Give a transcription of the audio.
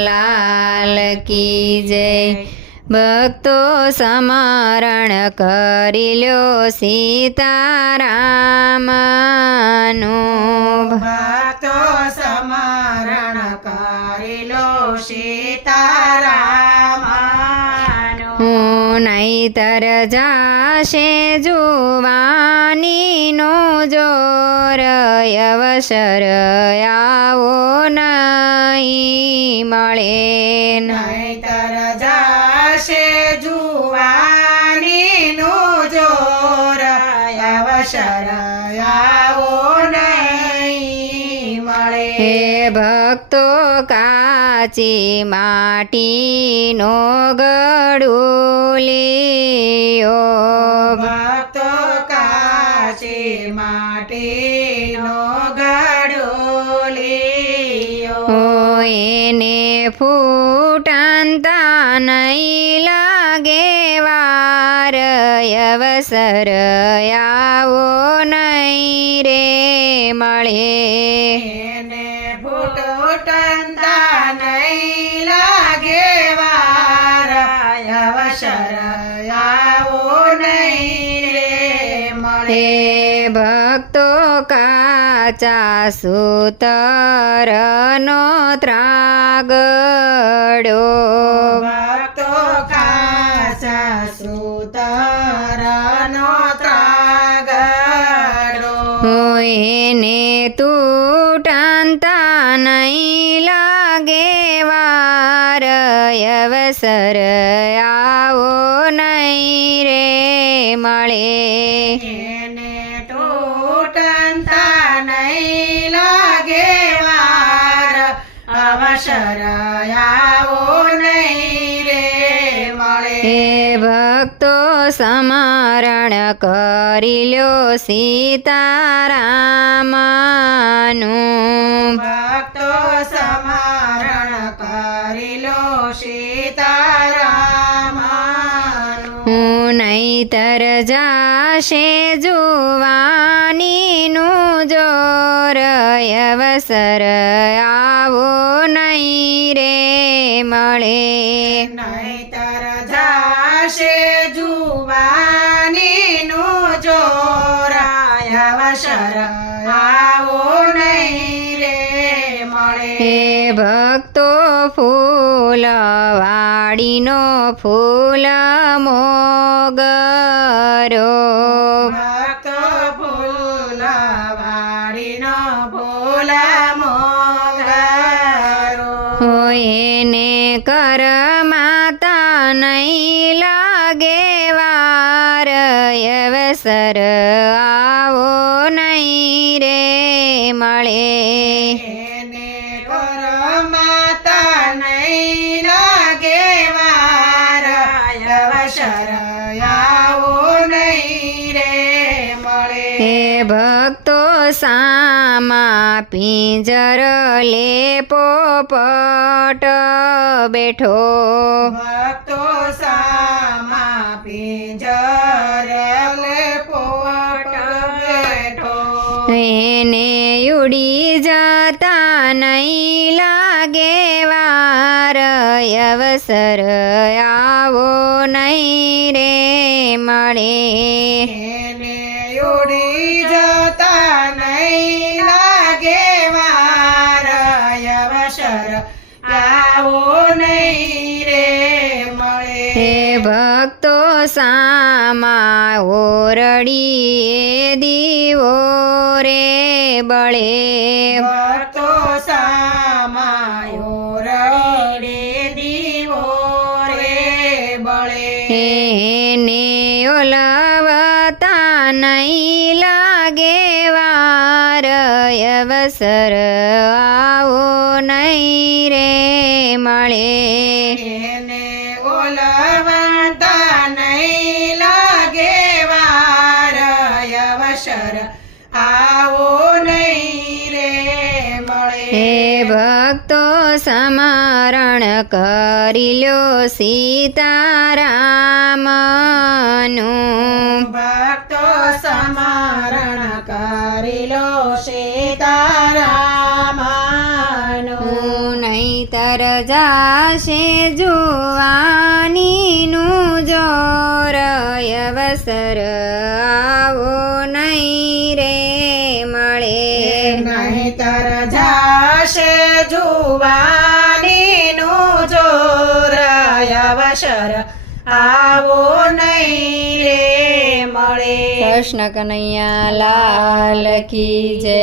લાલ કી જય ભક્તો સ્મરણ કરી લ્યો સીતારામનું ભક્તો સ્મરણ કરી લો સીતારામનું નહીતર જાશે જુવાનીનો જોર અવસર આવો નહીં મળે નહીતર જાશે જુવાનીનું જોર અવસર આવો નહીં મળે હે ભક્તો કાચી માટીનો ગડુલિયો ભક્તો કાચી માટીનો ગડોલિયો એને ફૂટંતા નહીં લાગે વાર અવસર આવો નહીં રે મળે એને ફૂટંતા નહીં લાગે વાર અવસર આવો નહીં રે મળે હે ભક્તો કાચા સૂતરનો ત્રાગડો ભક્તો કાચા સૂતરનો ત્રાગડો એને તૂટંતા નહીં લાગે વાર અવસર આવો નહીં રે મળે એને તૂટંતા નહીં લાગે વાર અવસર આવો નહીં રે મળે હે ભક્તો સ્મરણ કરી લ્યો સીતારામનું ભક્તો સ્મરણ કરી લો સીતારામનું નહીતર જાશે જુવાનીનું જોર અવસર આવો નહીં રે મળે નહીતર જાશે જુવાનીનું જોરાય અવસર આવો નહીં રે મળે હે ભક્તો ફૂલવાડીનો ફૂલ મોગરો ભક્તો ફૂલવાડીનો ફૂલ મોગરો એને કર માતા નહીં લાગે વાર અવસર આવો નહીં રે મળે એને કર માતા નહીં લાગે વાર અવસર આવો નહીં રે મળે હે ભક્તો સામા પિંજર લે પોપટ બેઠો ભક્તો સામા પિંજર લે પોટ બેઠો એને ઉડી જતા નહીં લાગે વાર અવસર આવો નહીં રે મળે એને ઉડી જતા નહીં લાગે વાર અવસર આવો નહીં રે મળે હે ભક્તો સામા ઓરડીએ દીવો રે બળે ભક્તો સામાયો રડે દીવો રે બળે એને ઓલવતા નહીં લાગે વાર અવસર આવો નહીં રે મળે એને ઓલવતા નહીં લાગે વાર અવસર આવો નહીં રે મળે હે ભક્તો સ્મરણ કરી લ્યો સીતારામનું ભક્તો સ્મરણ કરી લો સીતારામનું નહીતર જાશે જુવાનીનું જોર અવસર આવો નહીં રે મળે નહીતર જાશે જુવાનીનું જોર અવસર આવો નહીં રે મળે. કૃષ્ણ કનૈયા લાલ કી જય.